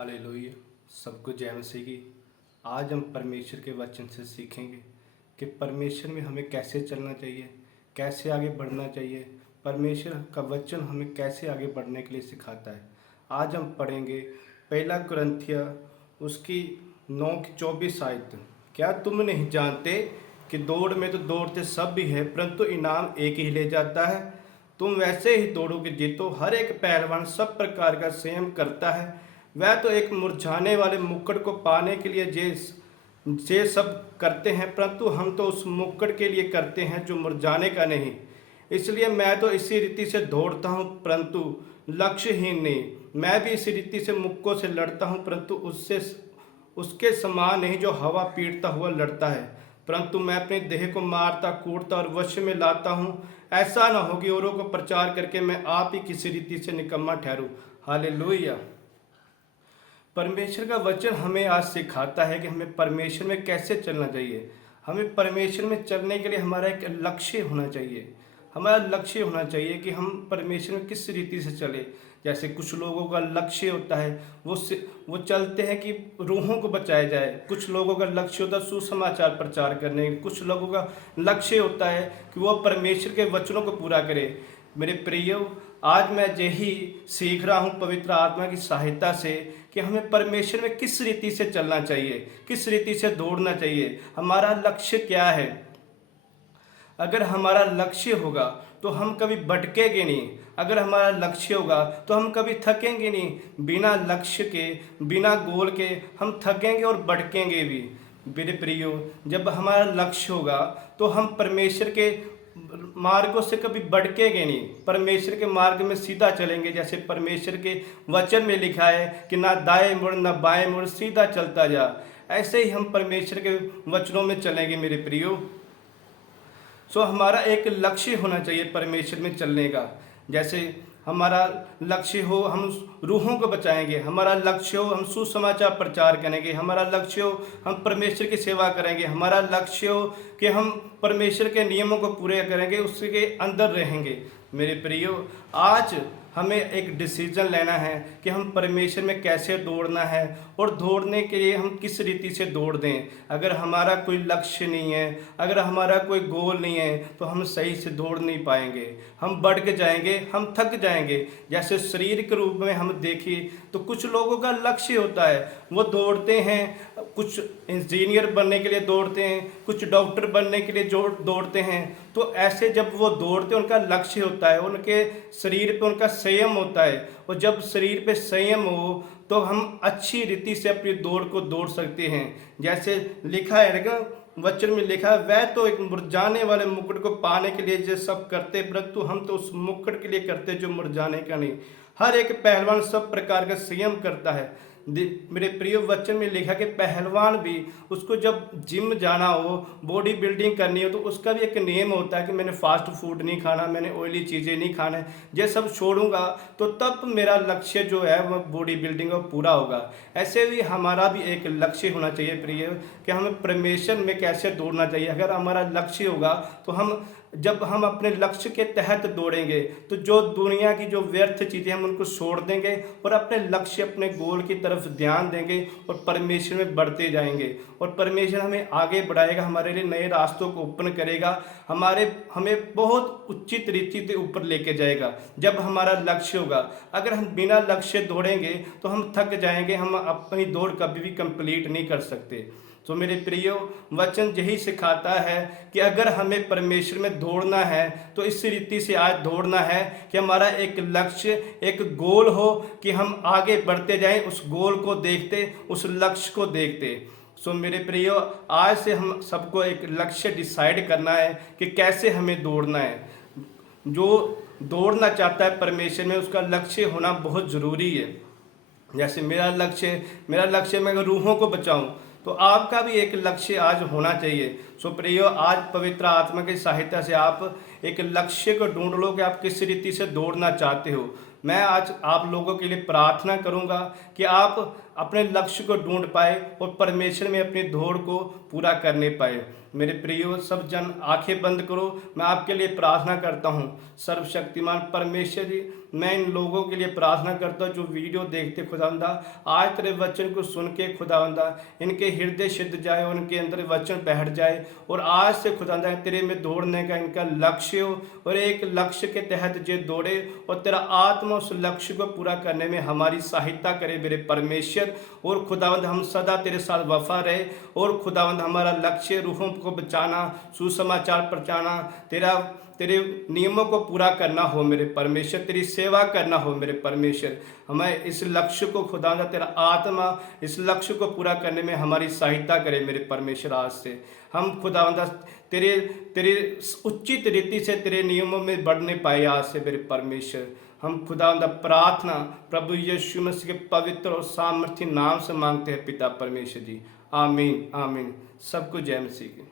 Hallelujah. सबको जय मसीह की। आज हम परमेश्वर के वचन से सीखेंगे कि परमेश्वर में हमें कैसे चलना चाहिए, कैसे आगे बढ़ना चाहिए। परमेश्वर का वचन हमें कैसे आगे बढ़ने के लिए सिखाता है। आज हम पढ़ेंगे पहला कुरिन्थिया उसकी 9:24 आयत। क्या तुम नहीं जानते कि दौड़ में तो दौड़ते सब भी है, परंतु इनाम एक ही ले जाता है। तुम वैसे ही दौड़ोगे जीतो। हर एक पहलवान सब प्रकार का संयम करता है। वह तो एक मुरझाने वाले मुकुट को पाने के लिए जे सब करते हैं, परंतु हम तो उस मुकुट के लिए करते हैं जो मुरझाने का नहीं। इसलिए मैं तो इसी रीति से दौड़ता हूँ, परंतु लक्ष्यहीन नहीं। मैं भी इसी रीति से मुक्कों से लड़ता हूँ, परंतु उसके समान नहीं जो हवा पीटता हुआ लड़ता है। परंतु मैं अपने देह को मारता कूटता और वश में लाता हूँ। ऐसा न हो कि औरों को प्रचार करके मैं आप ही किसी रीति से निकम्मा ठहरूं। हालेलुया। परमेश्वर का वचन हमें आज सिखाता है कि हमें परमेश्वर में कैसे चलना चाहिए। हमें परमेश्वर में चलने के लिए हमारा एक लक्ष्य होना चाहिए। हमारा लक्ष्य होना चाहिए कि हम परमेश्वर में किस रीति से चले। जैसे कुछ लोगों का लक्ष्य होता है वो चलते हैं कि रूहों को बचाया जाए। कुछ लोगों का लक्ष्य होता है सुसमाचार प्रचार करने। कुछ लोगों का लक्ष्य होता है कि वो परमेश्वर के वचनों को पूरा करे। मेरे प्रियो, आज मैं यही सीख रहा हूँ पवित्र आत्मा की सहायता से कि हमें परमेश्वर में किस रीति से चलना चाहिए, किस रीति से दौड़ना चाहिए, हमारा लक्ष्य क्या है। अगर हमारा लक्ष्य होगा तो हम कभी भटकेंगे नहीं। अगर हमारा लक्ष्य होगा तो हम कभी थकेंगे नहीं। बिना लक्ष्य के, बिना गोल के हम थकेंगे और भटकेंगे भी। मेरे प्रियो, जब हमारा लक्ष्य होगा तो हम परमेश्वर के मार्गों से कभी भटकेंगे नहीं। परमेश्वर के मार्ग में सीधा चलेंगे। जैसे परमेश्वर के वचन में लिखा है कि ना दाएं मुड़ ना बाएं मुड़, सीधा चलता जा। ऐसे ही हम परमेश्वर के वचनों में चलेंगे मेरे प्रियो। हमारा एक लक्ष्य होना चाहिए परमेश्वर में चलने का। जैसे हमारा लक्ष्य हो हम रूहों को बचाएंगे, हमारा लक्ष्य हो हम सुसमाचार प्रचार करेंगे, हमारा लक्ष्य हो हम परमेश्वर की सेवा करेंगे, हमारा लक्ष्य हो कि हम परमेश्वर के नियमों को पूरे करेंगे, उसके अंदर रहेंगे। मेरे प्रियो, आज हमें एक डिसीजन लेना है कि हम परमेश्वर में कैसे दौड़ना है और दौड़ने के लिए हम किस रीति से दौड़ दें। अगर हमारा कोई लक्ष्य नहीं है, अगर हमारा कोई गोल नहीं है, तो हम सही से दौड़ नहीं पाएंगे। हम भटक जाएंगे, हम थक जाएंगे। जैसे शरीर के रूप में हम देखें तो कुछ लोगों का लक्ष्य होता है, वो दौड़ते हैं, कुछ इंजीनियर बनने के लिए दौड़ते हैं, कुछ डॉक्टर बनने के लिए दौड़ते हैं। तो ऐसे जब वो दौड़ते हैं, उनका लक्ष्य होता है, उनके शरीर पे उनका संयम होता है। और जब शरीर पे संयम हो तो हम अच्छी रीति से अपनी दौड़ को दौड़ सकते हैं। जैसे लिखा है ना, वचन में लिखा है, वह तो एक मुरझाने वाले मुकुट को पाने के लिए जो सब करते, परंतु हम तो उस मुकुट के लिए करते जो मुरझाने का नहीं। हर एक पहलवान सब प्रकार का संयम करता है। मेरे प्रिय, वचन में लिखा कि पहलवान भी, उसको जब जिम जाना हो, बॉडी बिल्डिंग करनी हो, तो उसका भी एक नियम होता है कि मैंने फास्ट फूड नहीं खाना, मैंने ऑयली चीज़ें नहीं खाना। ये सब छोड़ूंगा तो तब मेरा लक्ष्य जो है वह बॉडी बिल्डिंग का पूरा होगा। ऐसे भी हमारा भी एक लक्ष्य होना चाहिए प्रिय, कि हमें परमेश्वर में कैसे दौड़ना चाहिए। अगर हमारा लक्ष्य होगा तो जब हम अपने लक्ष्य के तहत दौड़ेंगे तो जो दुनिया की जो व्यर्थ चीज़ें हम उनको छोड़ देंगे और अपने लक्ष्य, अपने गोल की तरफ ध्यान देंगे और परमेश्वर में बढ़ते जाएंगे। और परमेश्वर हमें आगे बढ़ाएगा, हमारे लिए नए रास्तों को ओपन करेगा, हमें बहुत उचित रीति से ऊपर लेके जाएगा जब हमारा लक्ष्य होगा। अगर हम बिना लक्ष्य दौड़ेंगे तो हम थक जाएंगे, हम अपनी दौड़ कभी भी कंप्लीट नहीं कर सकते। तो मेरे प्रियो, वचन यही सिखाता है कि अगर हमें परमेश्वर में दौड़ना है तो इस रीति से आज दौड़ना है कि हमारा एक लक्ष्य, एक गोल हो, कि हम आगे बढ़ते जाएं उस गोल को देखते, उस लक्ष्य को देखते। मेरे प्रियो, आज से हम सबको एक लक्ष्य डिसाइड करना है कि कैसे हमें दौड़ना है। जो दौड़ना चाहता है परमेश्वर में, उसका लक्ष्य होना बहुत ज़रूरी है। जैसे मेरा लक्ष्य मैं अगर रूहों को बचाऊं, तो आपका भी एक लक्ष्य आज होना चाहिए। प्रियो, आज पवित्र आत्मा की सहायता से आप एक लक्ष्य को ढूंढ लो कि आप किस रीति से दौड़ना चाहते हो। मैं आज आप लोगों के लिए प्रार्थना करूंगा कि आप अपने लक्ष्य को ढूंढ पाए और परमेश्वर में अपनी दौड़ को पूरा करने पाए। मेरे प्रियो सब जन आंखें बंद करो, मैं आपके लिए प्रार्थना करता हूँ। सर्वशक्तिमान परमेश्वर जी, मैं इन लोगों के लिए प्रार्थना करता हूँ जो वीडियो देखते खुदावंदा, आज तेरे वचन को सुन के खुदावंदा इनके हृदय सिद्ध जाए और उनके अंदर वचन बैठ जाए, और आज से खुदावंदा तेरे में दौड़ने का इनका लक्ष्य हो, और एक लक्ष्य के तहत जो दौड़े और तेरा आत्मा उस लक्ष्य को पूरा करने में हमारी सहायता करे मेरे परमेश्वर। और खुदावंद हम सदा तेरे साथ वफा रहे, और खुदावंद हमारा लक्ष्य रूहों को बचाना, सुसमाचार पहुंचाना, तेरे नियमों को पूरा करना हो मेरे परमेश्वर, तेरी सेवा करना हो मेरे परमेश्वर। हमें इस लक्ष्य को खुदावंद तेरा आत्मा इस लक्ष्य को पूरा करने में हमारी सहायता करे मेरे परमेश्वर। आज से हम खुदावंद तेरे उचित रीति से तेरे नियमों में बढ़ने पाए आज से मेरे परमेश्वर। हम खुदावंद प्रार्थना प्रभु यीशु मसीह के पवित्र और सामर्थ्य नाम से मांगते हैं पिता परमेश्वर जी। आमीन आमीन। सबको जय मसीह की।